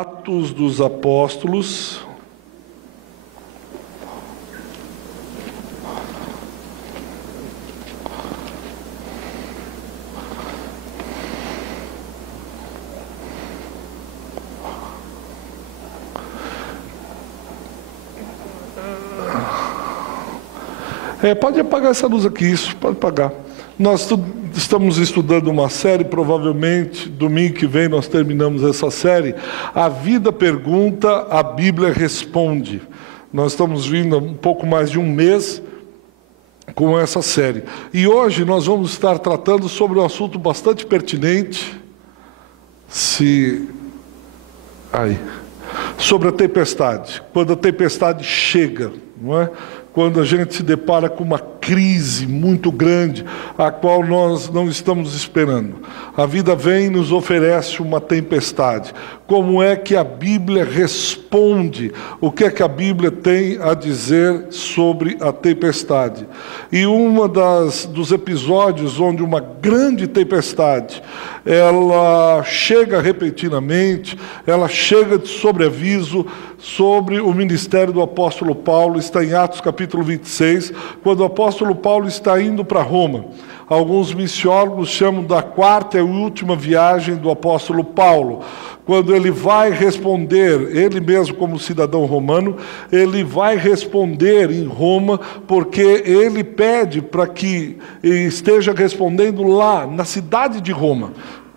Atos dos Apóstolos, pode apagar essa luz aqui, isso, pode apagar. Nós estamos estudando uma série, provavelmente, domingo que vem nós terminamos essa série. A vida pergunta, a Bíblia responde. Nós estamos vindo há um pouco mais de um mês com essa série. E hoje nós vamos estar tratando sobre um assunto bastante pertinente, sobre a tempestade. Quando a tempestade chega, não é? Quando a gente se depara com uma crise muito grande, a qual nós não estamos esperando. A vida vem e nos oferece uma tempestade. Como é que a Bíblia responde? O que é que a Bíblia tem a dizer sobre a tempestade? E dos episódios onde uma grande tempestade, ela chega repentinamente, ela chega de sobreaviso sobre o ministério do apóstolo Paulo, está em Atos capítulo 26, quando o apóstolo Paulo está indo para Roma. Alguns missiólogos chamam da quarta e última viagem do apóstolo Paulo. Quando ele vai responder, ele mesmo como cidadão romano, ele vai responder em Roma, porque ele pede para que esteja respondendo lá, na cidade de Roma.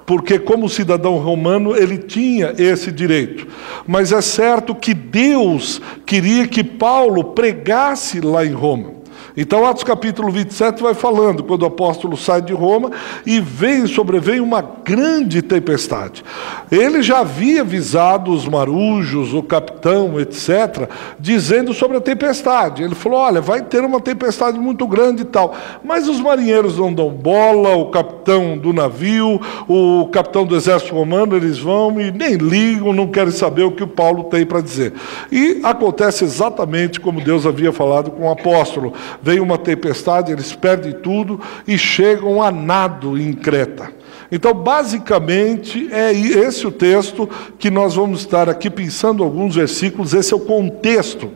Porque como cidadão romano ele tinha esse direito. Mas é certo que Deus queria que Paulo pregasse lá em Roma. Então Atos capítulo 27 vai falando, quando o apóstolo sai de Roma e sobrevém uma grande tempestade. Ele já havia avisado os marujos, o capitão, etc., dizendo sobre a tempestade. Ele falou, olha, vai ter uma tempestade muito grande e tal. Mas os marinheiros não dão bola, o capitão do navio, o capitão do exército romano, eles vão e nem ligam, não querem saber o que o Paulo tem para dizer. E acontece exatamente como Deus havia falado com o apóstolo. Vem uma tempestade, eles perdem tudo e chegam a nado em Creta. Então, basicamente, é esse o texto que nós vamos estar aqui pensando alguns versículos. Esse é o contexto.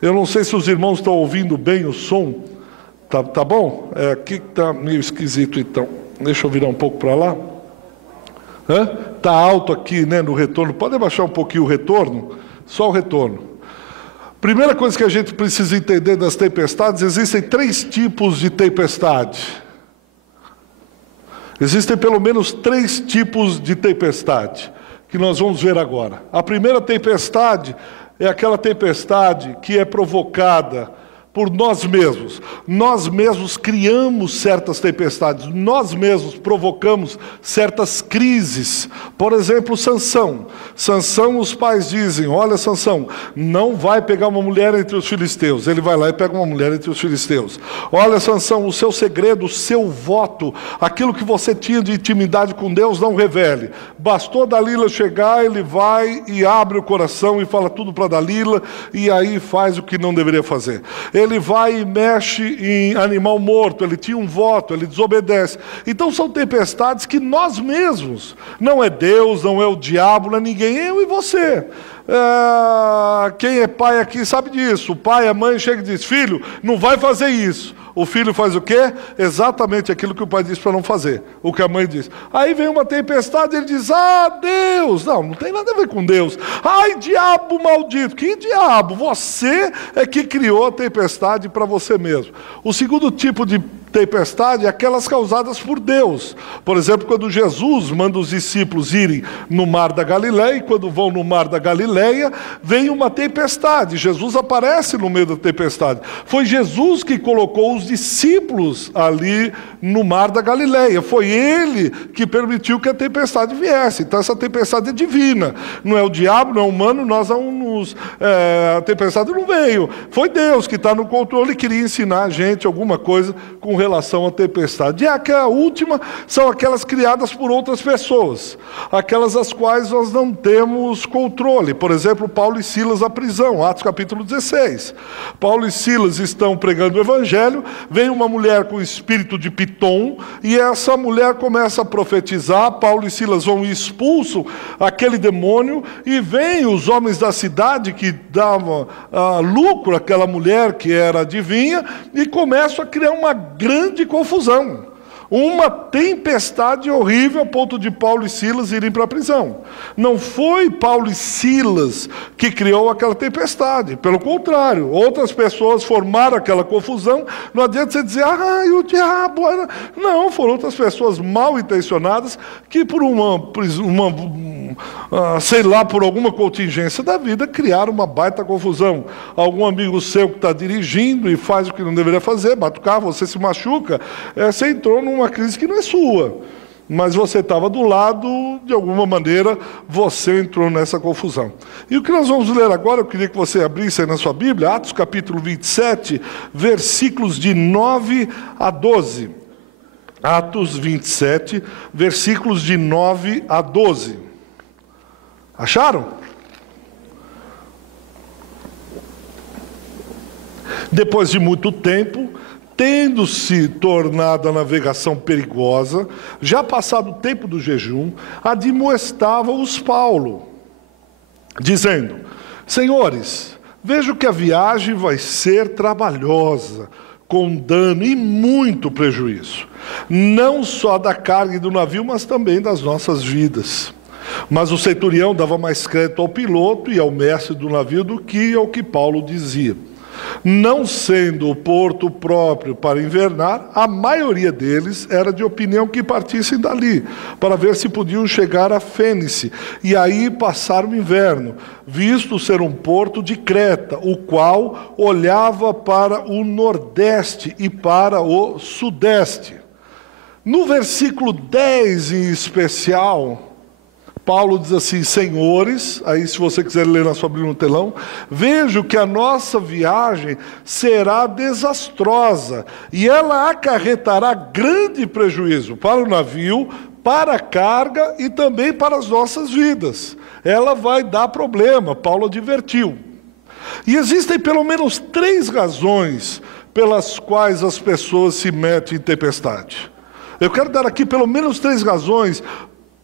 Eu não sei se os irmãos estão ouvindo bem o som. Tá bom? Aqui está meio esquisito, então. Deixa eu virar um pouco para lá. Está alto aqui, né, no retorno. Pode abaixar um pouquinho o retorno? Só o retorno. Primeira coisa que a gente precisa entender das tempestades, existem 3 tipos de tempestade. Existem pelo menos 3 tipos de tempestade, que nós vamos ver agora. A primeira tempestade é aquela tempestade que é provocada por nós mesmos. Nós mesmos criamos certas tempestades, nós mesmos provocamos certas crises. Por exemplo, Sansão. Sansão, os pais dizem, olha Sansão, não vai pegar uma mulher entre os filisteus. Ele vai lá e pega uma mulher entre os filisteus. Olha Sansão, o seu segredo, o seu voto, aquilo que você tinha de intimidade com Deus, não revele. Bastou Dalila chegar, ele vai e abre o coração e fala tudo para Dalila, e aí faz o que não deveria fazer. Ele vai e mexe em animal morto, ele tinha um voto, ele desobedece. Então são tempestades que nós mesmos, não é Deus, não é o diabo, não é ninguém, eu e você. Quem é pai aqui sabe disso. O pai, a mãe chega e diz, filho, não vai fazer isso. O filho faz o quê? Exatamente aquilo que o pai diz para não fazer. O que a mãe diz. Aí vem uma tempestade, ele diz, Deus. Não tem nada a ver com Deus. Ai, diabo maldito. Que diabo? Você é que criou a tempestade para você mesmo. O segundo tipo de tempestade é aquelas causadas por Deus. Por exemplo, quando Jesus manda os discípulos irem no mar da Galileia, e quando vão no mar da Galileia, vem uma tempestade. Jesus aparece no meio da tempestade. Foi Jesus que colocou os discípulos ali no mar da Galileia. Foi ele que permitiu que a tempestade viesse. Então essa tempestade é divina. Não é o diabo, não é humano, nós não nos... a tempestade não veio. Foi Deus que está no controle e queria ensinar a gente alguma coisa com com relação à tempestade. E a última são aquelas criadas por outras pessoas, aquelas às quais nós não temos controle. Por exemplo, Paulo e Silas à prisão, Atos capítulo 16. Paulo e Silas estão pregando o evangelho, vem uma mulher com espírito de Pitom, e essa mulher começa a profetizar. Paulo e Silas vão e expulsam aquele demônio, e vêm os homens da cidade que davam lucro àquela mulher que era adivinha, e começam a criar uma grande confusão. Uma tempestade horrível a ponto de Paulo e Silas irem para a prisão. Não foi Paulo e Silas que criou aquela tempestade. Pelo contrário, outras pessoas formaram aquela confusão. Não adianta você dizer, o diabo era... Não, foram outras pessoas mal intencionadas que por sei lá, por alguma contingência da vida, criaram uma baita confusão. Algum amigo seu que está dirigindo e faz o que não deveria fazer, bate o carro, você se machuca, você entrou numa crise que não é sua, mas você estava do lado, de alguma maneira, você entrou nessa confusão. E o que nós vamos ler agora, eu queria que você abrisse aí na sua Bíblia, Atos capítulo 27, versículos de 9 a 12. Atos 27, versículos de 9 a 12. Acharam? Depois de muito tempo, tendo-se tornado a navegação perigosa, já passado o tempo do jejum, admoestava-os Paulo, dizendo: Senhores, vejo que a viagem vai ser trabalhosa, com dano e muito prejuízo, não só da carga e do navio, mas também das nossas vidas. Mas o centurião dava mais crédito ao piloto e ao mestre do navio do que ao que Paulo dizia. Não sendo o porto próprio para invernar, a maioria deles era de opinião que partissem dali, para ver se podiam chegar a Fênice, e aí passar o inverno, visto ser um porto de Creta, o qual olhava para o nordeste e para o sudeste. No versículo 10 em especial, Paulo diz assim: Senhores, aí se você quiser ler na sua Bíblia no telão, vejo que a nossa viagem será desastrosa, e ela acarretará grande prejuízo para o navio, para a carga e também para as nossas vidas. Ela vai dar problema, Paulo advertiu. E existem pelo menos 3 razões pelas quais as pessoas se metem em tempestade. Eu quero dar aqui pelo menos 3 razões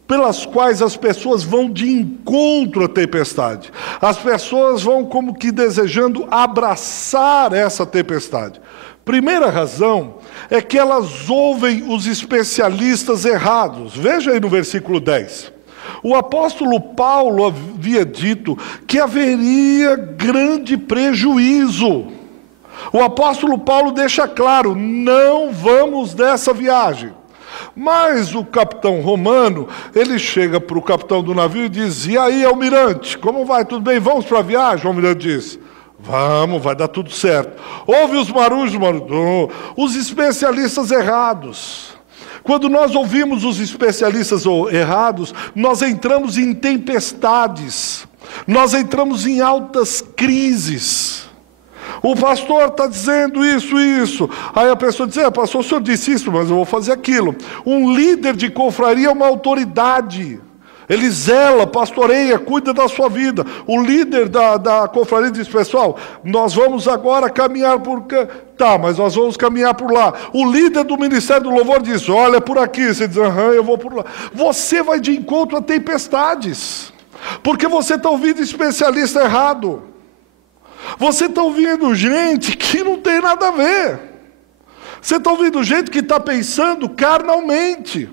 pelas quais as pessoas vão de encontro à tempestade. As pessoas vão como que desejando abraçar essa tempestade. Primeira razão é que elas ouvem os especialistas errados. Veja aí no versículo 10. O apóstolo Paulo havia dito que haveria grande prejuízo. O apóstolo Paulo deixa claro: não vamos nessa viagem. Mas o capitão romano, ele chega para o capitão do navio e diz: e aí, almirante, como vai? Tudo bem? Vamos para a viagem? O almirante diz: vamos, vai dar tudo certo. Ouve os marujos, os especialistas errados. Quando nós ouvimos os especialistas errados, nós entramos em tempestades, nós entramos em altas crises. O pastor está dizendo isso. Aí a pessoa diz: pastor, o senhor disse isso, mas eu vou fazer aquilo. Um líder de confraria é uma autoridade. Ele zela, pastoreia, cuida da sua vida. O líder da confraria diz: pessoal, nós vamos agora caminhar por... Tá, mas nós vamos caminhar por lá. O líder do Ministério do Louvor diz: olha, por aqui. Você diz: eu vou por lá. Você vai de encontro a tempestades, porque você está ouvindo especialista errado. Você está ouvindo gente que não tem nada a ver. Você está ouvindo gente que está pensando carnalmente.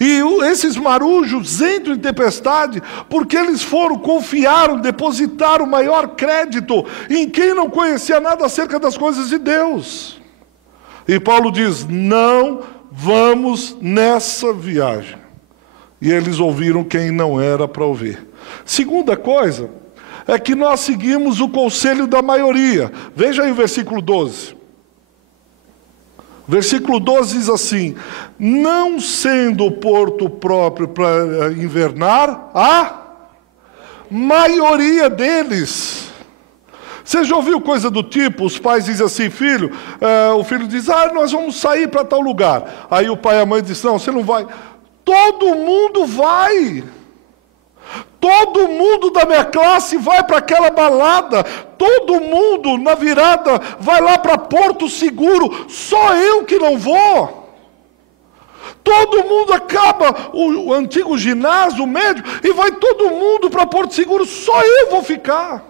E esses marujos entram em tempestade porque eles confiaram, depositaram o maior crédito em quem não conhecia nada acerca das coisas de Deus. E Paulo diz: não vamos nessa viagem. E eles ouviram quem não era para ouvir. Segunda coisa é que nós seguimos o conselho da maioria. Veja aí o versículo 12. Versículo 12 diz assim: não sendo o porto próprio para invernar, a maioria deles. Você já ouviu coisa do tipo, os pais dizem assim, filho, o filho diz, nós vamos sair para tal lugar. Aí o pai e a mãe dizem, não, você não vai. Todo mundo vai. Todo mundo da minha classe vai para aquela balada. Todo mundo na virada vai lá para Porto Seguro. Só eu que não vou. Todo mundo acaba o antigo ginásio, o médio, e vai todo mundo para Porto Seguro. Só eu vou ficar.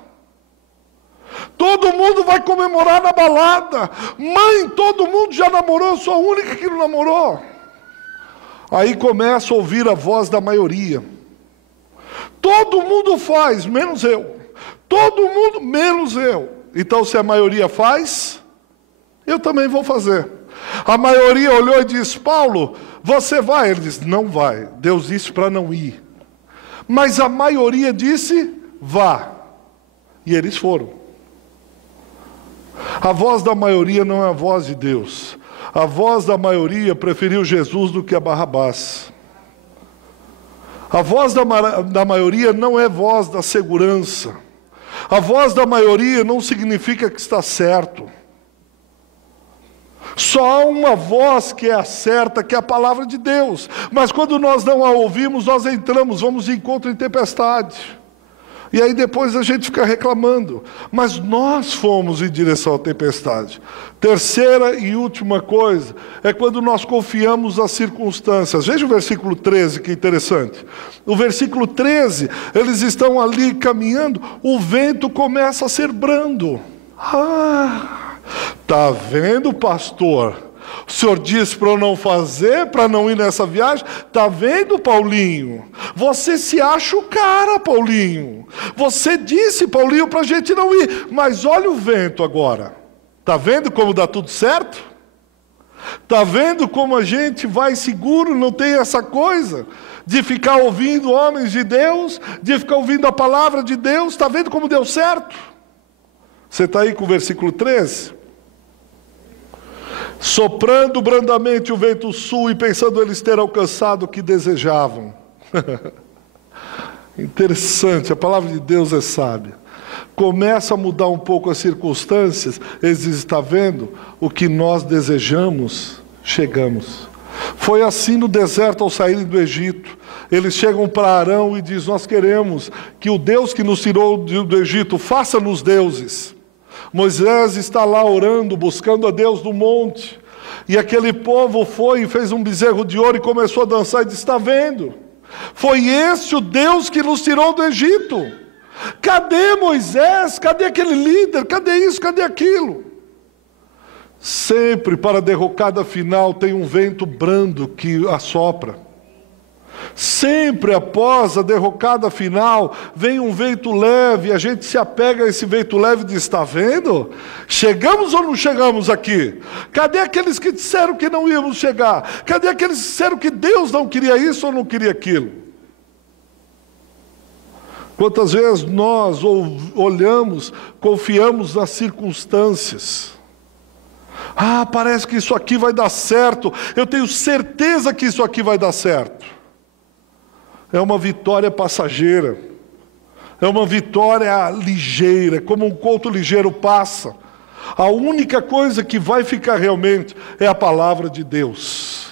Todo mundo vai comemorar na balada. Mãe, todo mundo já namorou, eu sou a única que não namorou. Aí começa a ouvir a voz da maioria. Todo mundo faz, menos eu. Todo mundo, menos eu. Então, se a maioria faz, eu também vou fazer. A maioria olhou e disse, Paulo, você vai? Ele disse, não vai. Deus disse para não ir. Mas a maioria disse, vá. E eles foram. A voz da maioria não é a voz de Deus. A voz da maioria preferiu Jesus do que a Barrabás. A voz da maioria não é voz da segurança. A voz da maioria não significa que está certo. Só há uma voz que é a certa, que é a palavra de Deus. Mas quando nós não a ouvimos, nós entramos, vamos de encontro em tempestade. E aí depois a gente fica reclamando. Mas nós fomos em direção à tempestade. Terceira e última coisa, é quando nós confiamos nas circunstâncias. Veja o versículo 13, que interessante. No versículo 13, eles estão ali caminhando, o vento começa a ser brando. Tá vendo, pastor? O senhor disse para eu não fazer, para não ir nessa viagem. Tá vendo, Paulinho? Você se acha o cara, Paulinho. Você disse, Paulinho, para a gente não ir. Mas olha o vento agora. Tá vendo como dá tudo certo? Tá vendo como a gente vai seguro, não tem essa coisa de ficar ouvindo homens de Deus, de ficar ouvindo a palavra de Deus. Tá vendo como deu certo? Você está aí com o versículo 13? Soprando brandamente o vento sul e pensando eles ter alcançado o que desejavam. Interessante, a palavra de Deus é sábia. Começa a mudar um pouco as circunstâncias, eles dizem, está vendo? O que nós desejamos, chegamos. Foi assim no deserto ao saírem do Egito. Eles chegam para Arão e dizem, nós queremos que o Deus que nos tirou do Egito, faça-nos deuses. Moisés está lá orando, buscando a Deus no monte. E aquele povo foi e fez um bezerro de ouro e começou a dançar e disse, está vendo? Foi esse o Deus que nos tirou do Egito. Cadê Moisés? Cadê aquele líder? Cadê isso? Cadê aquilo? Sempre para a derrocada final tem um vento brando que assopra. Sempre após a derrocada final, vem um vento leve, a gente se apega a esse vento leve e diz, está vendo? Chegamos ou não chegamos aqui? Cadê aqueles que disseram que não íamos chegar? Cadê aqueles que disseram que Deus não queria isso ou não queria aquilo? Quantas vezes nós olhamos, confiamos nas circunstâncias. Parece que isso aqui vai dar certo, eu tenho certeza que isso aqui vai dar certo. É uma vitória passageira, é uma vitória ligeira, como um conto ligeiro passa. A única coisa que vai ficar realmente é a palavra de Deus.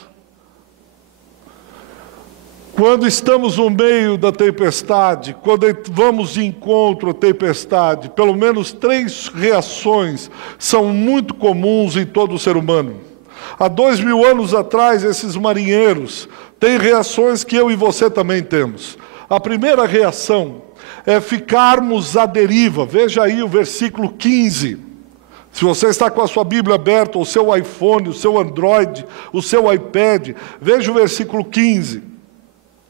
Quando estamos no meio da tempestade, quando vamos de encontro à tempestade, pelo menos 3 reações são muito comuns em todo ser humano. Há 2000 anos atrás, esses marinheiros têm reações que eu e você também temos. A primeira reação é ficarmos à deriva. Veja aí o versículo 15. Se você está com a sua Bíblia aberta, o seu iPhone, o seu Android, o seu iPad, veja o versículo 15.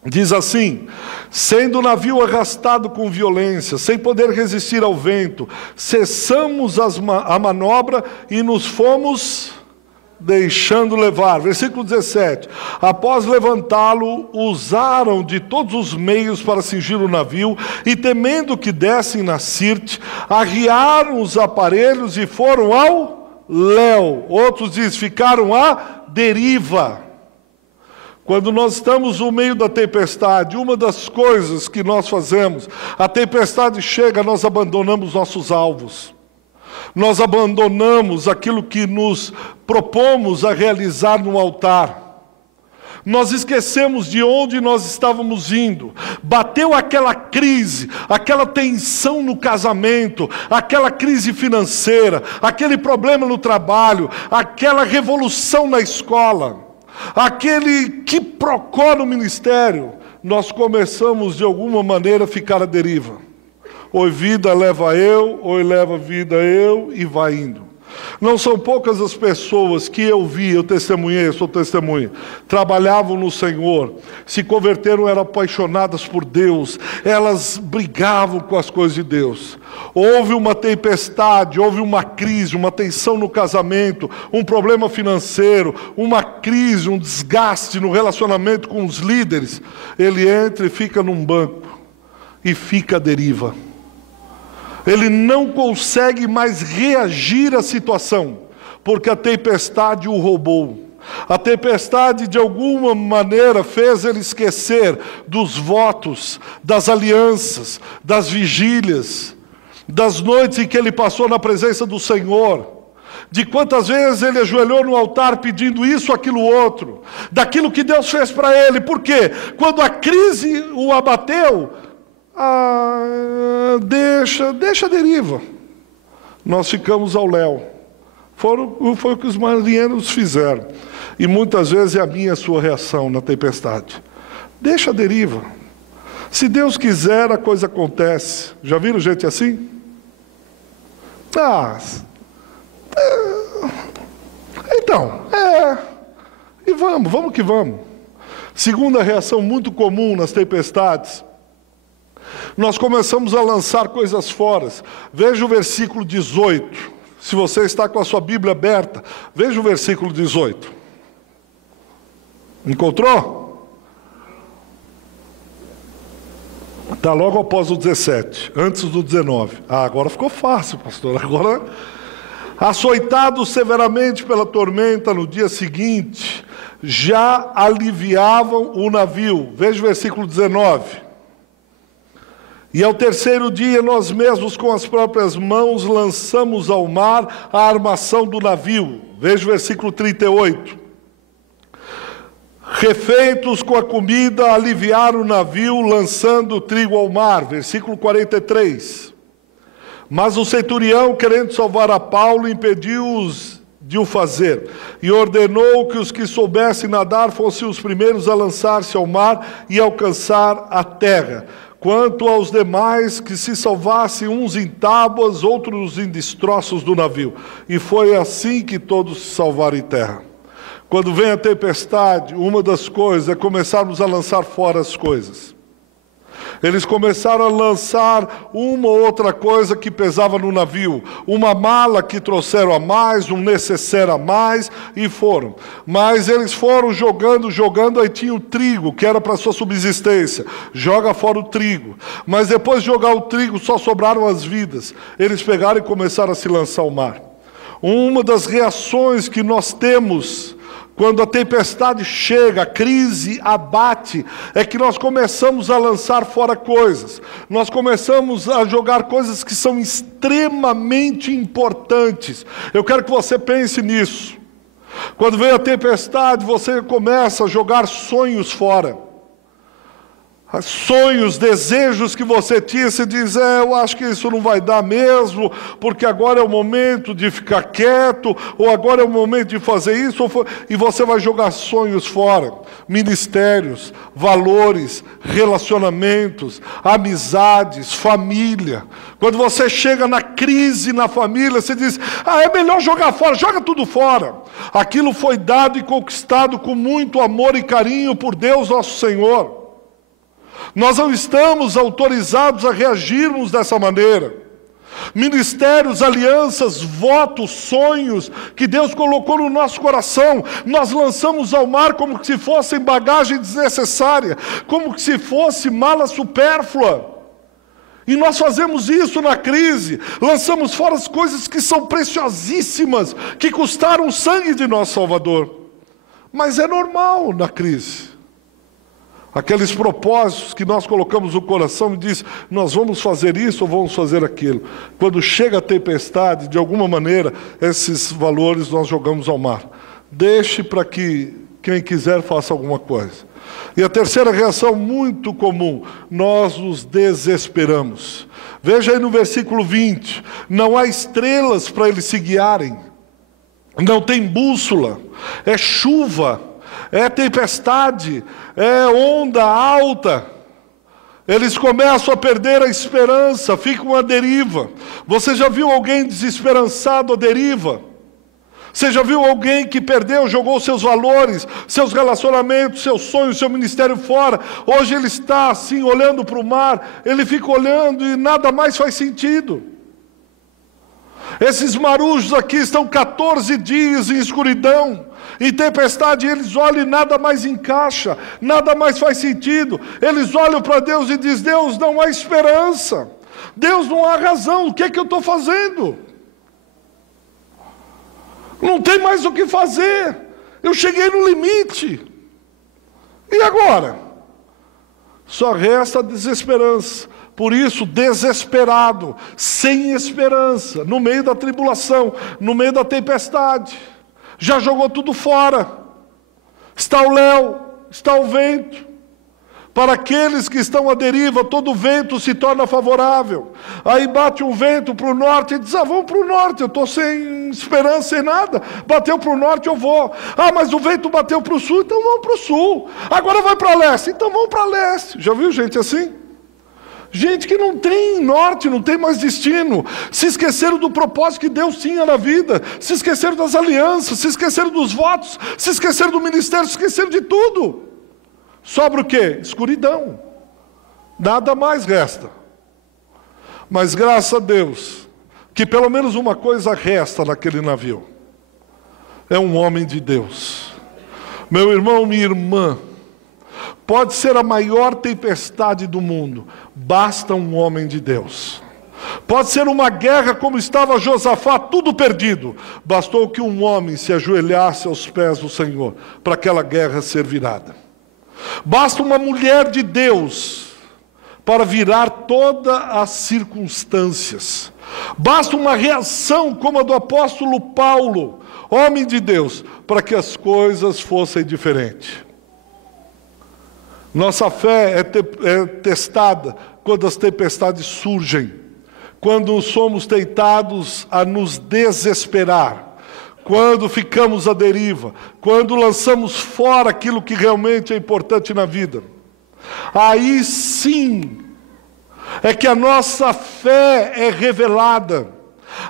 Diz assim, sendo o navio arrastado com violência, sem poder resistir ao vento, cessamos a manobra e nos fomos deixando levar. Versículo 17. Após levantá-lo, usaram de todos os meios para cingir o navio e, temendo que dessem na Sirte, arriaram os aparelhos e foram ao léu. Outros dizem, ficaram à deriva. Quando nós estamos no meio da tempestade, uma das coisas que nós fazemos, a tempestade chega, nós abandonamos nossos alvos. Nós abandonamos aquilo que nos propomos a realizar no altar. Nós esquecemos de onde nós estávamos indo. Bateu aquela crise, aquela tensão no casamento, aquela crise financeira, aquele problema no trabalho, aquela revolução na escola, aquele quiprocó no ministério. Nós começamos de alguma maneira a ficar à deriva. Ou vida leva eu, ou leva vida eu, e vai indo. Não são poucas as pessoas que eu vi, eu testemunhei, eu sou testemunha, trabalhavam no Senhor, se converteram, eram apaixonadas por Deus, elas brigavam com as coisas de Deus. Houve uma tempestade, houve uma crise, uma tensão no casamento, um problema financeiro, uma crise, um desgaste no relacionamento com os líderes. Ele entra e fica num banco e fica à deriva. Ele não consegue mais reagir à situação, porque a tempestade o roubou. A tempestade, de alguma maneira, fez ele esquecer dos votos, das alianças, das vigílias, das noites em que ele passou na presença do Senhor, de quantas vezes ele ajoelhou no altar pedindo isso, aquilo, outro, daquilo que Deus fez para ele. Por quê? Quando a crise o abateu, deixa a deriva. Nós ficamos ao léu. Foi o que os marinheiros fizeram. E muitas vezes é a minha e a sua reação na tempestade. Deixa a deriva. Se Deus quiser, a coisa acontece. Já viram gente assim? E vamos que vamos. Segunda reação muito comum nas tempestades, nós começamos a lançar coisas fora. Veja o versículo 18. Se você está com a sua Bíblia aberta, veja o versículo 18. Encontrou? Está logo após o 17, antes do 19. Agora ficou fácil, pastor. Agora, açoitados severamente pela tormenta, no dia seguinte, já aliviavam o navio. Veja o versículo 19. E ao terceiro dia, nós mesmos com as próprias mãos lançamos ao mar a armação do navio. Veja o versículo 38. Refeitos com a comida, aliviaram o navio, lançando o trigo ao mar. Versículo 43. Mas o centurião, querendo salvar a Paulo, impediu-os de o fazer, e ordenou que os que soubessem nadar fossem os primeiros a lançar-se ao mar e alcançar a terra. Quanto aos demais, que se salvassem uns em tábuas, outros em destroços do navio. E foi assim que todos se salvaram em terra. Quando vem a tempestade, uma das coisas é começarmos a lançar fora as coisas. Eles começaram a lançar uma ou outra coisa que pesava no navio, uma mala que trouxeram a mais, um necessaire a mais, e foram. Mas eles foram jogando, aí tinha o trigo, que era para sua subsistência. Joga fora o trigo. Mas depois de jogar o trigo, só sobraram as vidas. Eles pegaram e começaram a se lançar ao mar. Uma das reações que nós temos quando a tempestade chega, a crise abate, é que nós começamos a lançar fora coisas. Nós começamos a jogar coisas que são extremamente importantes. Eu quero que você pense nisso. Quando vem a tempestade, você começa a jogar sonhos fora. Sonhos, desejos que você tinha, você diz, eu acho que isso não vai dar mesmo, porque agora é o momento de ficar quieto, ou agora é o momento de fazer isso, e você vai jogar sonhos fora, ministérios, valores, relacionamentos, amizades, família. Quando você chega na crise na família, você diz, é melhor jogar fora, joga tudo fora. Aquilo foi dado e conquistado com muito amor e carinho por Deus nosso Senhor. Nós não estamos autorizados a reagirmos dessa maneira. Ministérios, alianças, votos, sonhos que Deus colocou no nosso coração, nós lançamos ao mar como se fossem bagagem desnecessária, como se fosse mala supérflua. E nós fazemos isso na crise, lançamos fora as coisas que são preciosíssimas, que custaram o sangue de nosso Salvador. Mas é normal na crise. Aqueles propósitos que nós colocamos no coração e diz, nós vamos fazer isso ou vamos fazer aquilo. Quando chega a tempestade, de alguma maneira, esses valores nós jogamos ao mar. Deixe para que quem quiser faça alguma coisa. E a terceira reação muito comum, nós nos desesperamos. Veja aí no versículo 20, não há estrelas para eles se guiarem, não tem bússola, é chuva, é tempestade, é onda alta. Eles começam a perder a esperança, ficam à deriva. Você já viu alguém desesperançado à deriva? Você já viu alguém que perdeu, jogou seus valores, seus relacionamentos, seus sonhos, seu ministério fora? Hoje ele está assim, olhando para o mar, ele fica olhando e nada mais faz sentido. Esses marujos aqui estão 14 dias em escuridão, em tempestade, eles olham e nada mais encaixa, nada mais faz sentido. Eles olham para Deus e dizem, Deus, não há esperança, Deus, não há razão, o que é que eu estou fazendo? Não tem mais o que fazer, eu cheguei no limite, e agora? Só resta a desesperança. Por isso, desesperado, sem esperança, no meio da tribulação, no meio da tempestade, já jogou tudo fora. Está o léu, está o vento. Para aqueles que estão à deriva, todo vento se torna favorável. Aí bate um vento para o norte e diz, vamos para o norte, eu estou sem esperança, sem nada. Bateu para o norte, eu vou. Mas o vento bateu para o sul, então vamos para o sul. Agora vai para leste, então vamos para leste. Já viu gente assim? Gente que não tem norte, não tem mais destino. Se esqueceram do propósito que Deus tinha na vida. Se esqueceram das alianças, se esqueceram dos votos, se esqueceram do ministério, se esqueceram de tudo. Sobra o quê? Escuridão. Nada mais resta. Mas graças a Deus, que pelo menos uma coisa resta naquele navio. É um homem de Deus. Meu irmão, minha irmã, pode ser a maior tempestade do mundo, basta um homem de Deus. Pode ser uma guerra como estava Josafá, tudo perdido. Bastou que um homem se ajoelhasse aos pés do Senhor, para aquela guerra ser virada. Basta uma mulher de Deus, para virar todas as circunstâncias. Basta uma reação como a do apóstolo Paulo, homem de Deus, para que as coisas fossem diferentes. Nossa fé é testada quando as tempestades surgem, quando somos tentados a nos desesperar, quando ficamos à deriva, quando lançamos fora aquilo que realmente é importante na vida. Aí sim é que a nossa fé é revelada.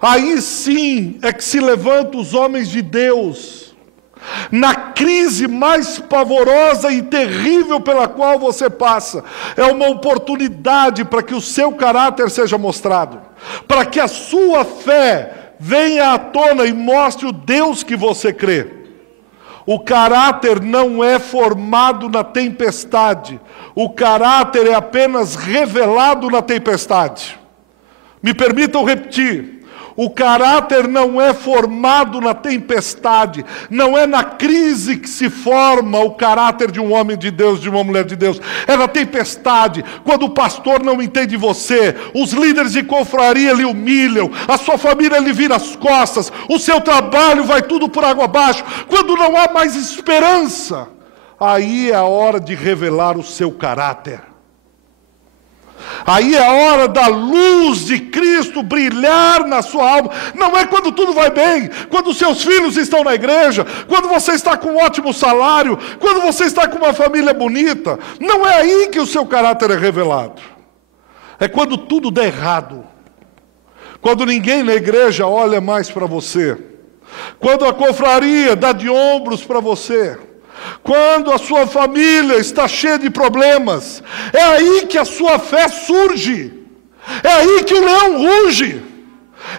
Aí sim é que se levantam os homens de Deus. Na crise mais pavorosa e terrível pela qual você passa, é uma oportunidade para que o seu caráter seja mostrado, para que a sua fé venha à tona e mostre o Deus que você crê. O caráter não é formado na tempestade, o caráter é apenas revelado na tempestade. Me permitam repetir. O caráter não é formado na tempestade, não é na crise que se forma o caráter de um homem de Deus, de uma mulher de Deus. É na tempestade, quando o pastor não entende você, os líderes de confraria lhe humilham, a sua família lhe vira as costas, o seu trabalho vai tudo por água abaixo, quando não há mais esperança, aí é a hora de revelar o seu caráter. Aí é a hora da luz de Cristo brilhar na sua alma. Não é quando tudo vai bem, quando seus filhos estão na igreja, quando você está com um ótimo salário, quando você está com uma família bonita. Não é aí que o seu caráter é revelado. É quando tudo der errado, quando ninguém na igreja olha mais para você, quando a confraria dá de ombros para você, quando a sua família está cheia de problemas, é aí que a sua fé surge, é aí que o leão ruge,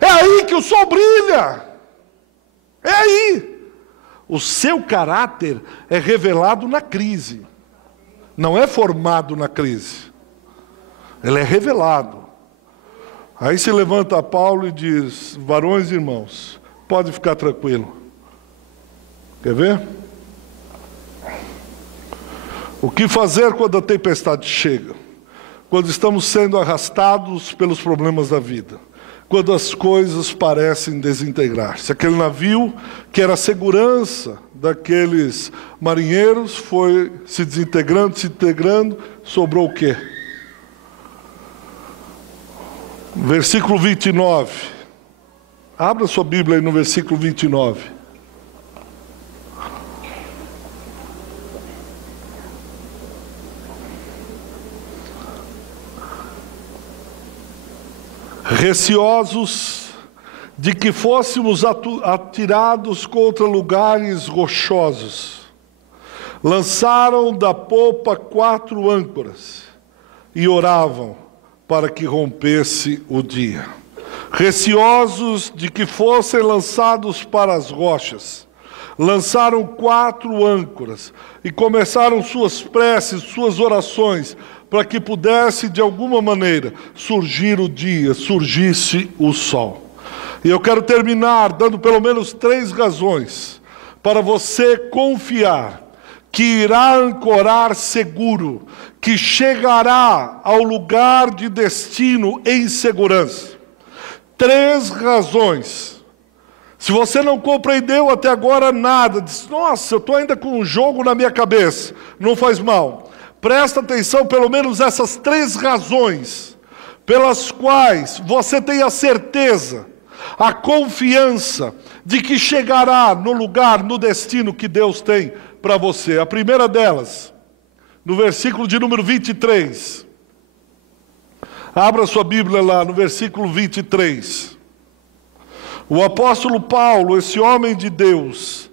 é aí que o sol brilha, é aí. O seu caráter é revelado na crise, não é formado na crise, ele é revelado. Aí se levanta Paulo e diz: varões e irmãos, pode ficar tranquilo. Quer ver? O que fazer quando a tempestade chega? Quando estamos sendo arrastados pelos problemas da vida? Quando as coisas parecem desintegrar-se? Aquele navio que era a segurança daqueles marinheiros foi se desintegrando, sobrou o quê? Versículo 29. Abra sua Bíblia aí no versículo 29. Receosos de que fôssemos atirados contra lugares rochosos, lançaram da popa 4 âncoras e oravam para que rompesse o dia. Receosos de que fossem lançados para as rochas, lançaram 4 âncoras e começaram suas preces, suas orações, para que pudesse, de alguma maneira, surgir o dia, surgisse o sol. E eu quero terminar dando pelo menos 3 razões para você confiar que irá ancorar seguro, que chegará ao lugar de destino em segurança. 3 razões. Se você não compreendeu até agora nada, diz, nossa, eu estou ainda com um jogo na minha cabeça, não faz mal. Presta atenção, pelo menos essas 3 razões, pelas quais você tem a certeza, a confiança de que chegará no lugar, no destino que Deus tem para você. A primeira delas, no versículo de número 23. Abra sua Bíblia lá no versículo 23. O apóstolo Paulo, esse homem de Deus,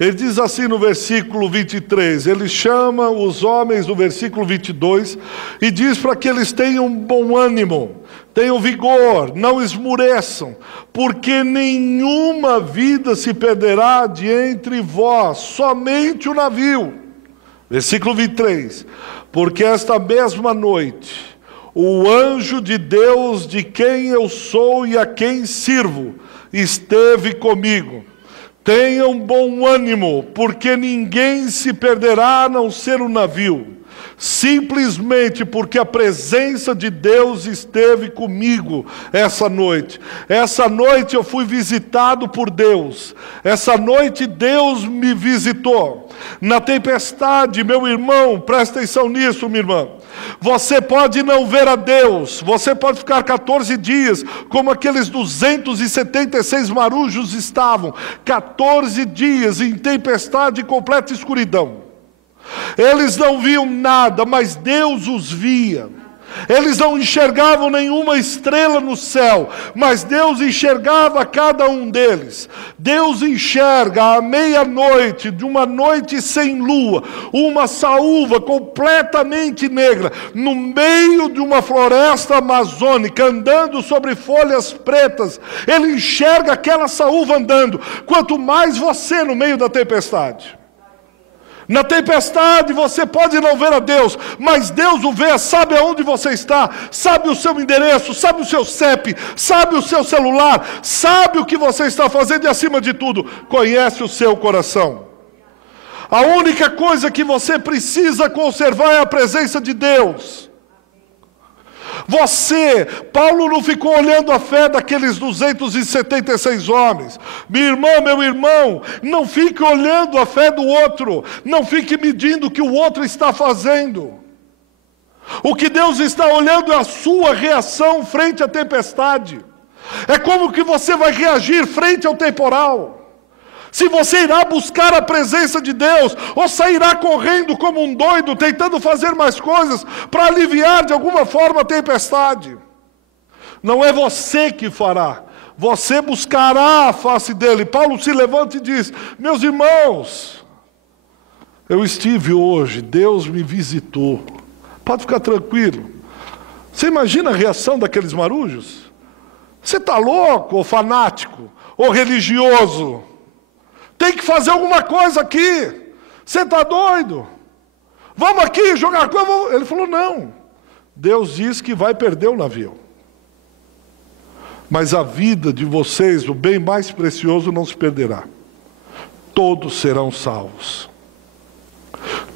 ele diz assim no versículo 23, ele chama os homens no versículo 22 e diz para que eles tenham bom ânimo, tenham vigor, não esmureçam, porque nenhuma vida se perderá de entre vós, somente o navio. Versículo 23, porque esta mesma noite, o anjo de Deus, de quem eu sou e a quem sirvo, esteve comigo. Tenham bom ânimo, porque ninguém se perderá a não ser o navio, simplesmente porque a presença de Deus esteve comigo essa noite. Essa noite eu fui visitado por Deus, essa noite Deus me visitou. Na tempestade, meu irmão, presta atenção nisso, minha irmã. Você pode não ver a Deus, você pode ficar 14 dias, como aqueles 276 marujos estavam, 14 dias em tempestade e completa escuridão. Eles não viam nada, mas Deus os via. Eles não enxergavam nenhuma estrela no céu, mas Deus enxergava cada um deles. Deus enxerga à meia-noite, de uma noite sem lua, uma saúva completamente negra, no meio de uma floresta amazônica, andando sobre folhas pretas. Ele enxerga aquela saúva andando, quanto mais você no meio da tempestade. Na tempestade você pode não ver a Deus, mas Deus o vê, sabe aonde você está, sabe o seu endereço, sabe o seu CEP, sabe o seu celular, sabe o que você está fazendo e, acima de tudo, conhece o seu coração. A única coisa que você precisa conservar é a presença de Deus. Paulo não ficou olhando a fé daqueles 276 homens. Minha irmã, meu irmão, não fique olhando a fé do outro. Não fique medindo o que o outro está fazendo. O que Deus está olhando é a sua reação frente à tempestade. É como que você vai reagir frente ao temporal. Se você irá buscar a presença de Deus, ou sairá correndo como um doido, tentando fazer mais coisas para aliviar de alguma forma a tempestade. Não é você que fará, você buscará a face dele. Paulo se levanta e diz, meus irmãos, eu estive hoje, Deus me visitou. Pode ficar tranquilo. Você imagina a reação daqueles marujos? Você está louco, ou fanático, ou religioso? Tem que fazer alguma coisa aqui. Você está doido? Vamos aqui jogar coisa. Ele falou, não. Deus diz que vai perder o navio. Mas a vida de vocês, o bem mais precioso, não se perderá. Todos serão salvos.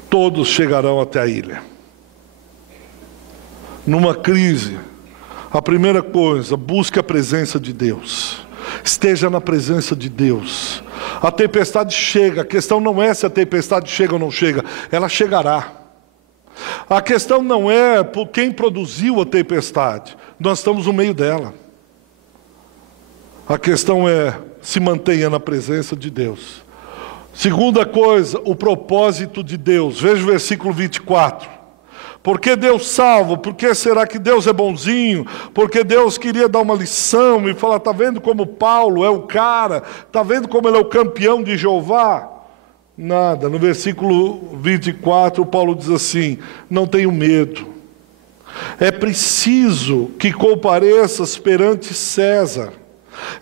todos chegarão até a ilha. Numa crise, a primeira coisa, busque a presença de Deus. Esteja na presença de Deus. A tempestade chega, a questão não é se a tempestade chega ou não chega, ela chegará. A questão não é por quem produziu a tempestade, nós estamos no meio dela. A questão é, se mantenha na presença de Deus. Segunda coisa, o propósito de Deus. Veja o versículo 24. Por que Deus salva? Por que será que Deus é bonzinho? Porque Deus queria dar uma lição e falar, está vendo como Paulo é o cara? Está vendo como ele é o campeão de Jeová? Nada. No versículo 24, Paulo diz assim, não tenho medo. É preciso que compareças perante César.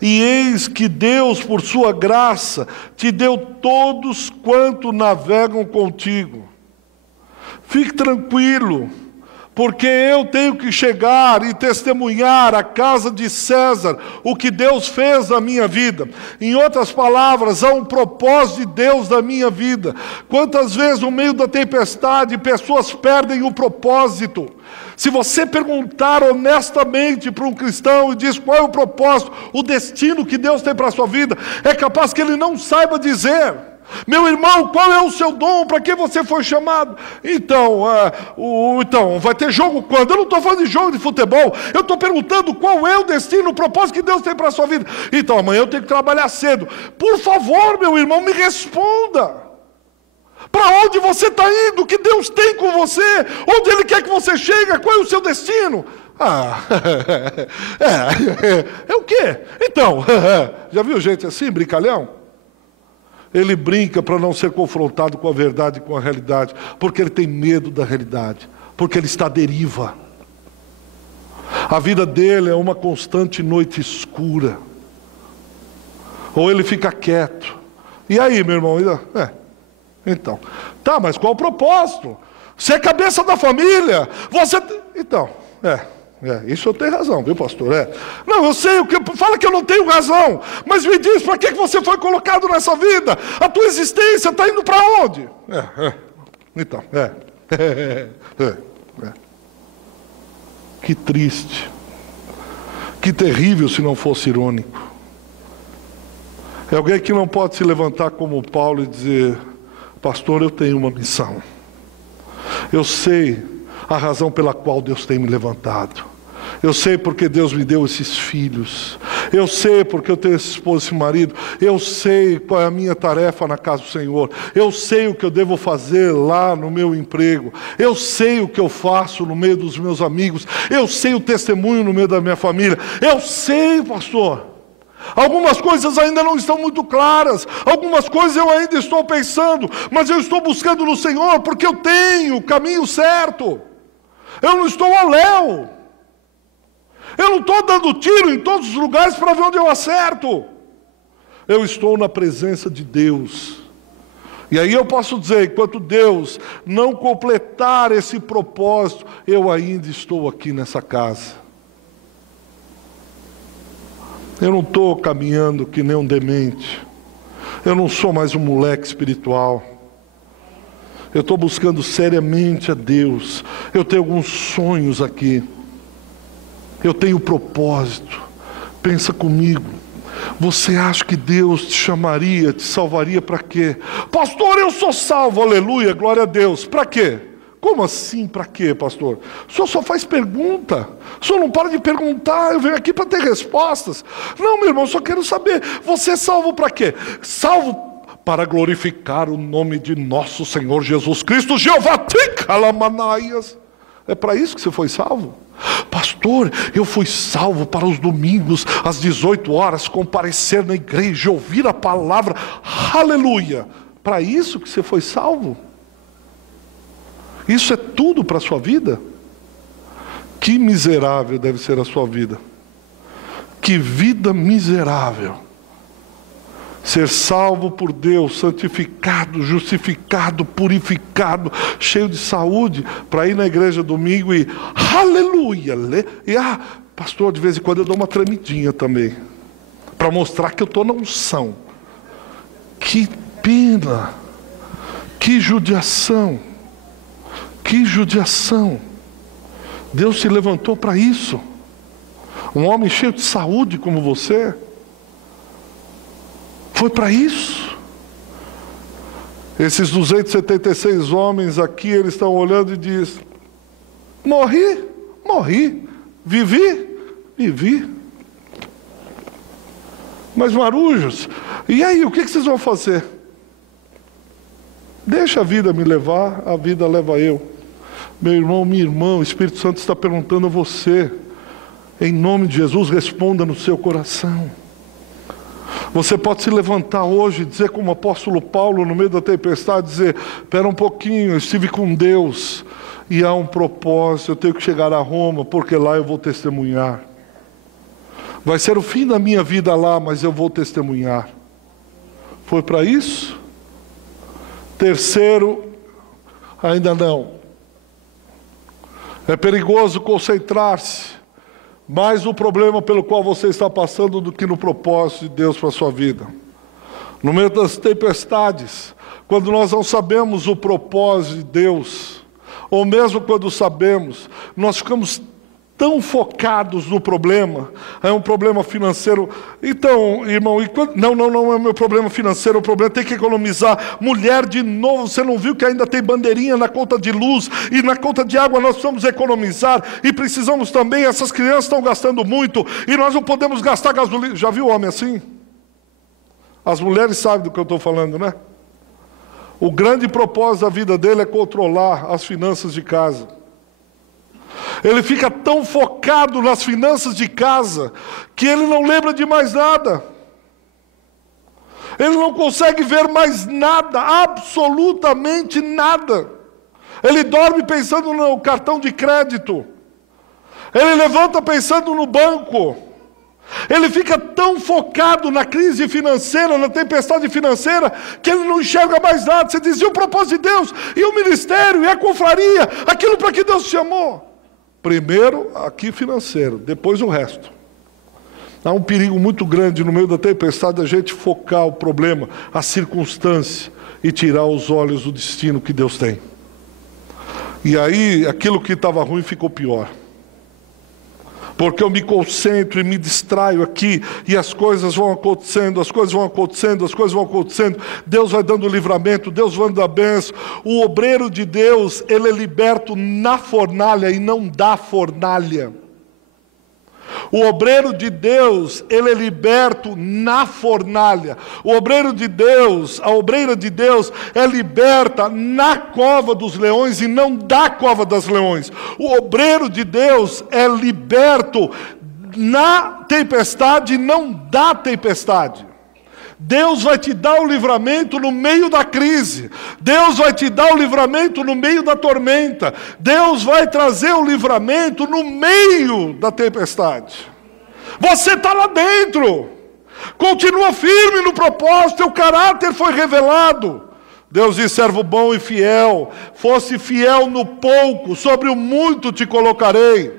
E eis que Deus, por sua graça, te deu todos quanto navegam contigo. Fique tranquilo, porque eu tenho que chegar e testemunhar à casa de César o que Deus fez na minha vida. Em outras palavras, há um propósito de Deus na minha vida. Quantas vezes no meio da tempestade pessoas perdem o propósito? Se você perguntar honestamente para um cristão e diz qual é o propósito, o destino que Deus tem para a sua vida, é capaz que ele não saiba dizer. Meu irmão, qual é o seu dom? Para que você foi chamado? Então, vai ter jogo quando? Eu não estou falando de jogo de futebol. Eu estou perguntando qual é o destino, o propósito que Deus tem para a sua vida. Então, amanhã eu tenho que trabalhar cedo. Por favor, meu irmão, me responda. Para onde você está indo? O que Deus tem com você? Onde Ele quer que você chegue? Qual é o seu destino? É o quê? Então, já viu gente assim, brincalhão? Ele brinca para não ser confrontado com a verdade e com a realidade, porque ele tem medo da realidade, porque ele está à deriva. A vida dele é uma constante noite escura. Ou ele fica quieto. E aí, meu irmão? Então, tá, mas qual o propósito? Você é cabeça da família, você... Então, isso eu tenho razão, viu, pastor? Não, eu sei, fala que eu não tenho razão, mas me diz, para que você foi colocado nessa vida? A tua existência está indo para onde? Então, Que triste, que terrível se não fosse irônico. É alguém que não pode se levantar como Paulo e dizer, pastor, eu tenho uma missão. Eu sei a razão pela qual Deus tem me levantado. Eu sei porque Deus me deu esses filhos. Eu sei porque eu tenho esse esposo, esse marido. Eu sei qual é a minha tarefa na casa do Senhor. Eu sei o que eu devo fazer lá no meu emprego. Eu sei o que eu faço no meio dos meus amigos. Eu sei o testemunho no meio da minha família. Eu sei, pastor. Algumas coisas ainda não estão muito claras. Algumas coisas eu ainda estou pensando. Mas eu estou buscando no Senhor porque eu tenho o caminho certo. Eu não estou ao léu. Eu não estou dando tiro em todos os lugares para ver onde eu acerto. Eu estou na presença de Deus. E aí eu posso dizer, enquanto Deus não completar esse propósito, eu ainda estou aqui nessa casa. Eu não estou caminhando que nem um demente. Eu não sou mais um moleque espiritual. Eu estou buscando seriamente a Deus. Eu tenho alguns sonhos aqui. Eu tenho propósito. Pensa comigo. Você acha que Deus te chamaria, te salvaria para quê? Pastor, eu sou salvo, aleluia, glória a Deus. Para quê? Como assim, para quê, pastor? O senhor só faz pergunta. O senhor não para de perguntar, eu venho aqui para ter respostas. Não, meu irmão, eu só quero saber, você é salvo para quê? Salvo para glorificar o nome de nosso Senhor Jesus Cristo, Jeová Ticalamanaias. É para isso que você foi salvo? Pastor, eu fui salvo para os domingos, às 18 horas, comparecer na igreja, ouvir a palavra, aleluia. Para isso que você foi salvo? Isso é tudo para a sua vida? Que miserável deve ser a sua vida. Que vida miserável. Ser salvo por Deus, santificado, justificado, purificado, cheio de saúde, para ir na igreja domingo e aleluia. Pastor, de vez em quando eu dou uma tremidinha também, para mostrar que eu estou na unção. Que pena, que judiação. Que judiação! Deus te levantou para isso. Um homem cheio de saúde como você, foi para isso. Esses 276 homens aqui, eles estão olhando e dizem: morri, vivi. Mas marujos, e aí, o que vocês vão fazer? Deixa a vida me levar, a vida leva eu. Meu irmão, minha irmã, o Espírito Santo está perguntando a você, em nome de Jesus, responda no seu coração. Você pode se levantar hoje e dizer como o apóstolo Paulo, no meio da tempestade, dizer: espera um pouquinho, eu estive com Deus, e há um propósito, eu tenho que chegar a Roma, porque lá eu vou testemunhar. Vai ser o fim da minha vida lá, mas eu vou testemunhar. Foi para isso? Terceiro, ainda não. É perigoso concentrar-se mais no problema pelo qual você está passando do que no propósito de Deus para a sua vida. No meio das tempestades, quando nós não sabemos o propósito de Deus, ou mesmo quando sabemos, nós ficamos tão focados no problema. É um problema financeiro. Então, irmão, não é meu problema financeiro, o problema tem que economizar. Mulher, de novo, você não viu que ainda tem bandeirinha na conta de luz e na conta de água? Nós precisamos economizar e precisamos também. Essas crianças estão gastando muito e nós não podemos gastar gasolina. Já viu homem assim? As mulheres sabem do que eu estou falando, né? O grande propósito da vida dele é controlar as finanças de casa. Ele fica tão focado nas finanças de casa que ele não lembra de mais nada. Ele não consegue ver mais nada, absolutamente nada. Ele dorme pensando no cartão de crédito. Ele levanta pensando no banco. Ele fica tão focado na crise financeira, na tempestade financeira, que ele não enxerga mais nada. Você diz: e o propósito de Deus? E o ministério? E a confraria? Aquilo para que Deus te chamou? Primeiro, aqui financeiro, depois o resto. Há um perigo muito grande no meio da tempestade, a gente focar o problema, a circunstância, e tirar os olhos do destino que Deus tem. E aí, aquilo que estava ruim ficou pior. Porque eu me concentro e me distraio aqui, e as coisas vão acontecendo, Deus vai dando livramento, Deus vai dando a bênção. O obreiro de Deus, ele é liberto na fornalha e não da fornalha. O obreiro de Deus, ele é liberto na fornalha. O obreiro de Deus, a obreira de Deus é liberta na cova dos leões e não da cova das leões. O obreiro de Deus é liberto na tempestade e não da tempestade. Deus vai te dar o livramento no meio da crise. Deus vai te dar o livramento no meio da tormenta. Deus vai trazer o livramento no meio da tempestade. Você está lá dentro. Continua firme no propósito. Teu caráter foi revelado. Deus diz: servo bom e fiel. Fosse fiel no pouco, sobre o muito te colocarei.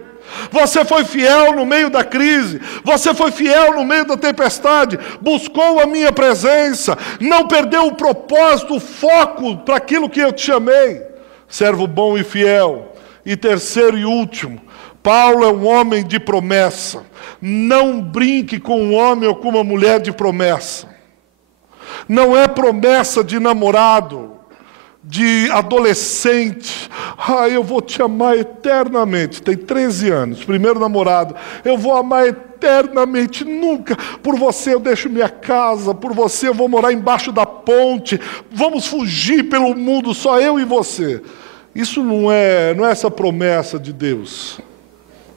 Você foi fiel no meio da crise, você foi fiel no meio da tempestade, buscou a minha presença, não perdeu o propósito, o foco para aquilo que eu te chamei. Servo bom e fiel. E terceiro e último, Paulo é um homem de promessa. Não brinque com um homem ou com uma mulher de promessa. Não é promessa de namorado, de adolescente. Eu vou te amar eternamente. Tem 13 anos, primeiro namorado. Eu vou amar eternamente, nunca. Por você eu deixo minha casa, por você eu vou morar embaixo da ponte. Vamos fugir pelo mundo, só eu e você. Isso não é essa promessa de Deus.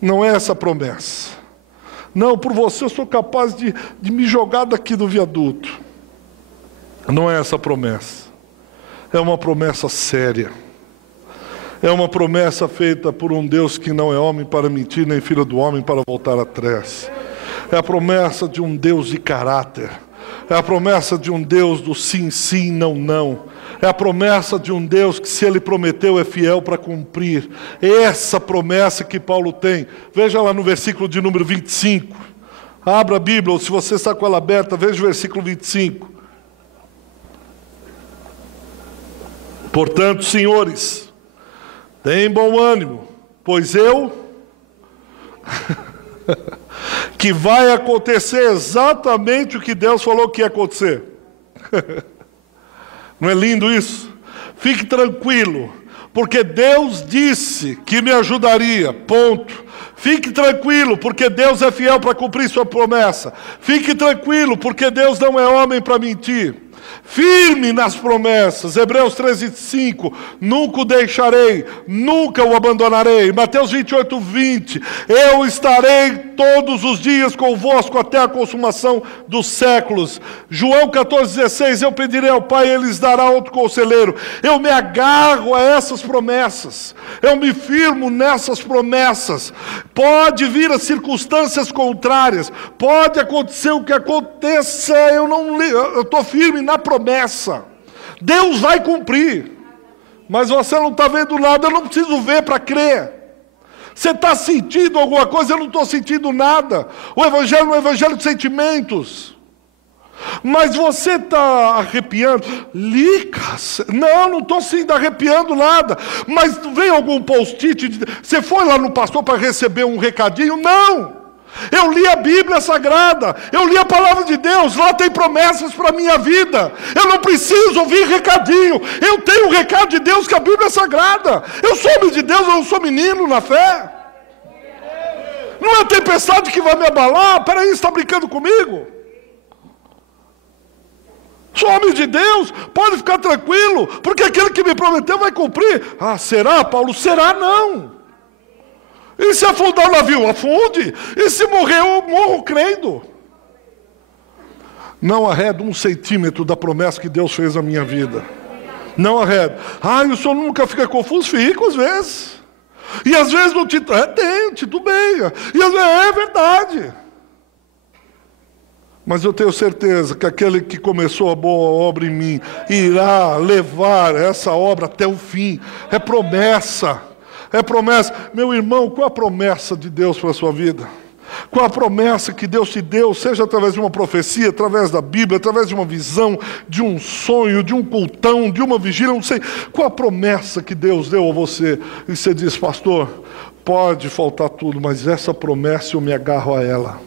Não é essa promessa. Não, por você eu sou capaz de me jogar daqui do viaduto. Não é essa promessa. É uma promessa séria. É uma promessa feita por um Deus que não é homem para mentir, nem filho do homem para voltar atrás. É a promessa de um Deus de caráter. É a promessa de um Deus do sim, sim, não, não. É a promessa de um Deus que, se Ele prometeu, é fiel para cumprir. Essa promessa que Paulo tem. Veja lá no versículo de número 25. Abra a Bíblia, ou se você está com ela aberta, veja o versículo 25. Portanto, senhores, Tem bom ânimo, pois eu... que vai acontecer exatamente o que Deus falou que ia acontecer. Não é lindo isso? Fique tranquilo, porque Deus disse que me ajudaria, ponto. Fique tranquilo, porque Deus é fiel para cumprir sua promessa. Fique tranquilo, porque Deus não é homem para mentir. Firme nas promessas, Hebreus 13:5, nunca o deixarei, nunca o abandonarei. Mateus 28:20, eu estarei todos os dias convosco até a consumação dos séculos. João 14:16, eu pedirei ao Pai, Ele lhes dará outro conselheiro. Eu me agarro a essas promessas, eu me firmo nessas promessas. Pode vir as circunstâncias contrárias, pode acontecer o que aconteça, eu estou firme na promessa. Deus vai cumprir, mas você não está vendo nada. Eu não preciso ver para crer. Você está sentindo alguma coisa? Eu não estou sentindo nada. O Evangelho não é um evangelho de sentimentos. Mas você está arrepiando? Licas? Não estou arrepiando nada. Mas vem algum post-it? Você foi lá no pastor para receber um recadinho? Não! Eu li a Bíblia Sagrada, eu li a Palavra de Deus, lá tem promessas para a minha vida. Eu não preciso ouvir recadinho, eu tenho o recado de Deus, que a Bíblia é Sagrada. Eu sou homem de Deus, eu não sou menino na fé. Não é a tempestade que vai me abalar. Peraí, você está brincando comigo? Sou homem de Deus, pode ficar tranquilo, porque aquele que me prometeu vai cumprir. Ah, será, Paulo? Será não. E se afundar o navio? Afunde. E se morrer, eu morro crendo. Não arredo 1 centímetro da promessa que Deus fez na minha vida. Não arredo. Ah, o senhor nunca fica confuso? Fico às vezes. E às vezes não titubeia. E às vezes é verdade. Mas eu tenho certeza que aquele que começou a boa obra em mim irá levar essa obra até o fim. É promessa. É promessa. Meu irmão, qual a promessa de Deus para a sua vida? Qual a promessa que Deus te deu, seja através de uma profecia, através da Bíblia, através de uma visão, de um sonho, de um cultão, de uma vigília, não sei. Qual a promessa que Deus deu a você? E você diz, pastor, pode faltar tudo, mas essa promessa eu me agarro a ela.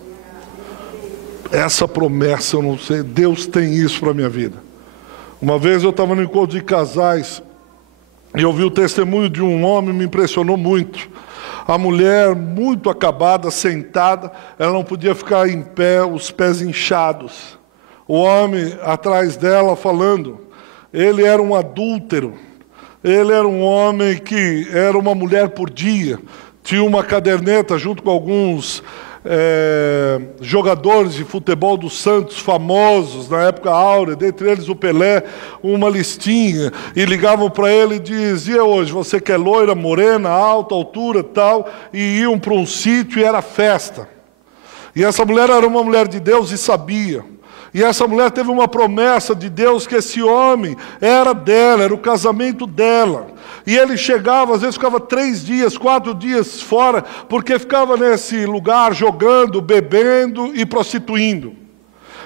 Essa promessa eu não sei, Deus tem isso para a minha vida. Uma vez eu estava no encontro de casais, e eu vi o testemunho de um homem, me impressionou muito. A mulher, muito acabada, sentada, ela não podia ficar em pé, os pés inchados. O homem atrás dela falando, ele era um adúltero, ele era um homem que era uma mulher por dia, tinha uma caderneta junto com alguns jogadores de futebol do Santos famosos na época áurea, dentre eles o Pelé, uma listinha, e ligavam para ele e diziam, hoje você quer loira, morena, alta, altura, tal, e iam para um sítio e era festa. E essa mulher era uma mulher de Deus e sabia. E essa mulher teve uma promessa de Deus que esse homem era dela, era o casamento dela. E ele chegava, às vezes ficava 3 dias, 4 dias fora, porque ficava nesse lugar jogando, bebendo e prostituindo.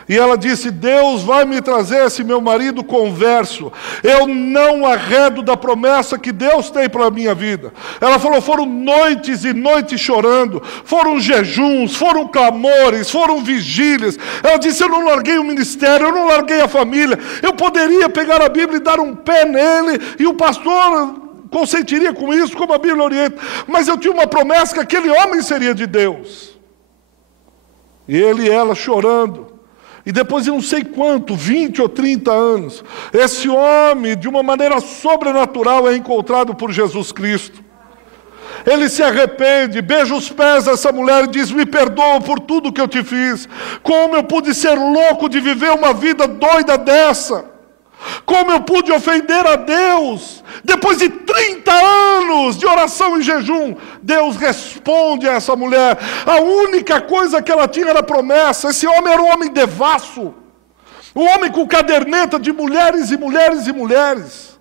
E ela disse, Deus vai me trazer esse meu marido converso. Eu não arredo da promessa que Deus tem para a minha vida. Ela falou, foram noites e noites chorando, foram jejuns, foram clamores, foram vigílias. Ela disse, eu não larguei o ministério, eu não larguei a família. Eu poderia pegar a Bíblia e dar um pé nele, e o pastor consentiria com isso, como a Bíblia orienta. Mas eu tinha uma promessa que aquele homem seria de Deus. E ele e ela chorando. E depois de não sei quanto, 20 ou 30 anos, esse homem, de uma maneira sobrenatural, é encontrado por Jesus Cristo. Ele se arrepende, beija os pés dessa mulher e diz, me perdoa por tudo que eu te fiz. Como eu pude ser louco de viver uma vida doida dessa? Como eu pude ofender a Deus? Depois de 30 anos de oração e jejum, Deus responde a essa mulher. A única coisa que ela tinha era promessa. Esse homem era um homem devasso, um homem com caderneta de mulheres e mulheres e mulheres,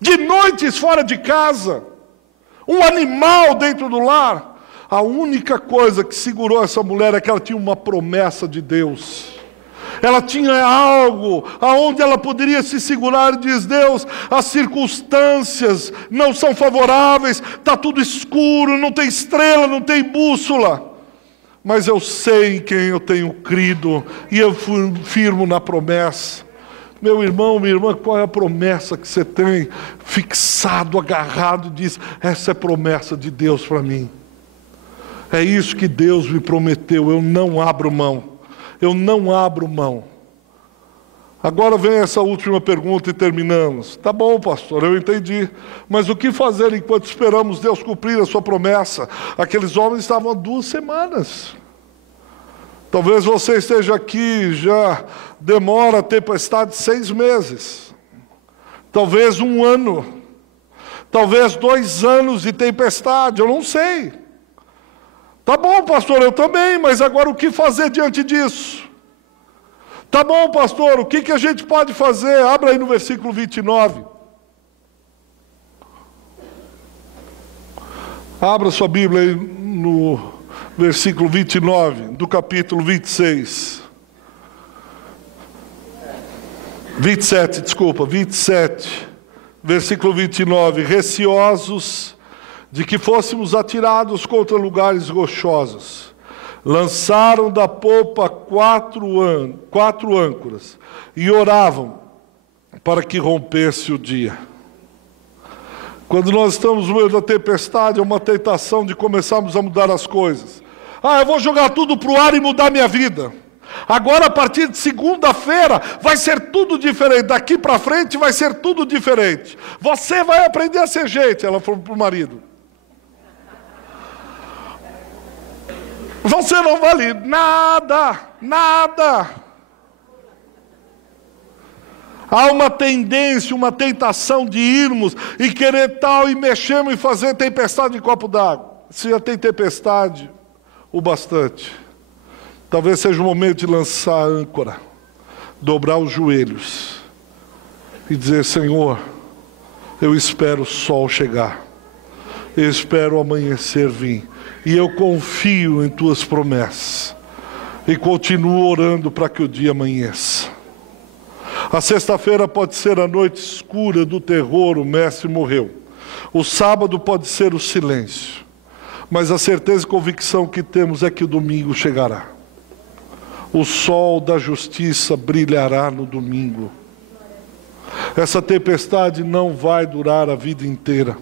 de noites fora de casa, um animal dentro do lar. A única coisa que segurou essa mulher é que ela tinha uma promessa de Deus. ela tinha algo aonde ela poderia se segurar. Diz Deus: as circunstâncias não são favoráveis, está tudo escuro, não tem estrela, não tem bússola, mas eu sei em quem eu tenho crido, e eu firmo na promessa. Meu irmão, minha irmã, qual é a promessa que você tem fixado, agarrado, e diz: essa é promessa de Deus para mim. É isso que Deus me prometeu, eu não abro mão. Eu não abro mão. Agora vem essa última pergunta e terminamos. Tá bom, pastor, eu entendi. Mas o que fazer enquanto esperamos Deus cumprir a sua promessa? Aqueles homens estavam há 2 semanas. Talvez você esteja aqui, já demora a tempestade 6 meses. Talvez 1 ano. Talvez 2 anos de tempestade, eu não sei. Tá bom, pastor, eu também, mas agora o que fazer diante disso? Tá bom, pastor, o que a gente pode fazer? Abra aí no versículo 29. Abra sua Bíblia aí no versículo 29, do capítulo 27, 27, versículo 29. Receosos de que fôssemos atirados contra lugares rochosos, lançaram da popa 4 âncoras e oravam para que rompesse o dia. Quando nós estamos no meio da tempestade, é uma tentação de começarmos a mudar as coisas. Eu vou jogar tudo para o ar e mudar minha vida. Agora, a partir de segunda-feira, vai ser tudo diferente. Daqui para frente vai ser tudo diferente. Você vai aprender a ser gente, ela falou para o marido. Você não vale nada, nada. Há uma tendência, uma tentação de irmos e querer tal, e mexermos e fazer tempestade em copo d'água. Se já tem tempestade, o bastante. Talvez seja o momento de lançar a âncora, dobrar os joelhos e dizer: Senhor, eu espero o sol chegar, eu espero o amanhecer vir, e eu confio em tuas promessas, e continuo orando para que o dia amanheça. A sexta-feira pode ser a noite escura do terror, o mestre morreu. O sábado pode ser o silêncio, mas a certeza e convicção que temos é que o domingo chegará. O sol da justiça brilhará no domingo. Essa tempestade não vai durar a vida inteira.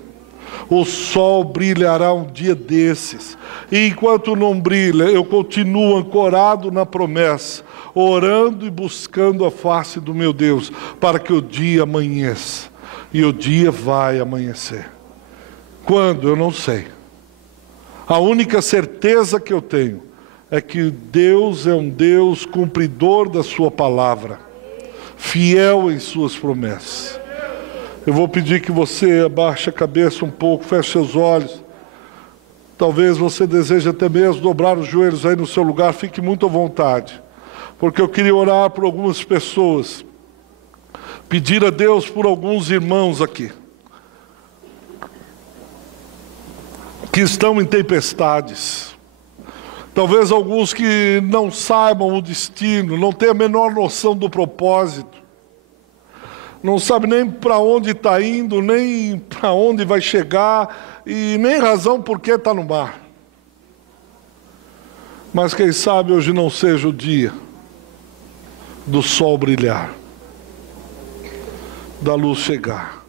O sol brilhará um dia desses. E enquanto não brilha, eu continuo ancorado na promessa, orando e buscando a face do meu Deus, para que o dia amanheça. E o dia vai amanhecer. Quando? Eu não sei. A única certeza que eu tenho é que Deus é um Deus cumpridor da sua palavra, fiel em suas promessas. Eu vou pedir que você abaixe a cabeça um pouco, feche seus olhos. Talvez você deseje até mesmo dobrar os joelhos aí no seu lugar, fique muito à vontade. Porque eu queria orar por algumas pessoas, pedir a Deus por alguns irmãos aqui, que estão em tempestades. Talvez alguns que não saibam o destino, não tenham a menor noção do propósito, não sabem nem para onde está indo, nem para onde vai chegar, e nem razão por que está no mar. Mas quem sabe hoje não seja o dia do sol brilhar, da luz chegar.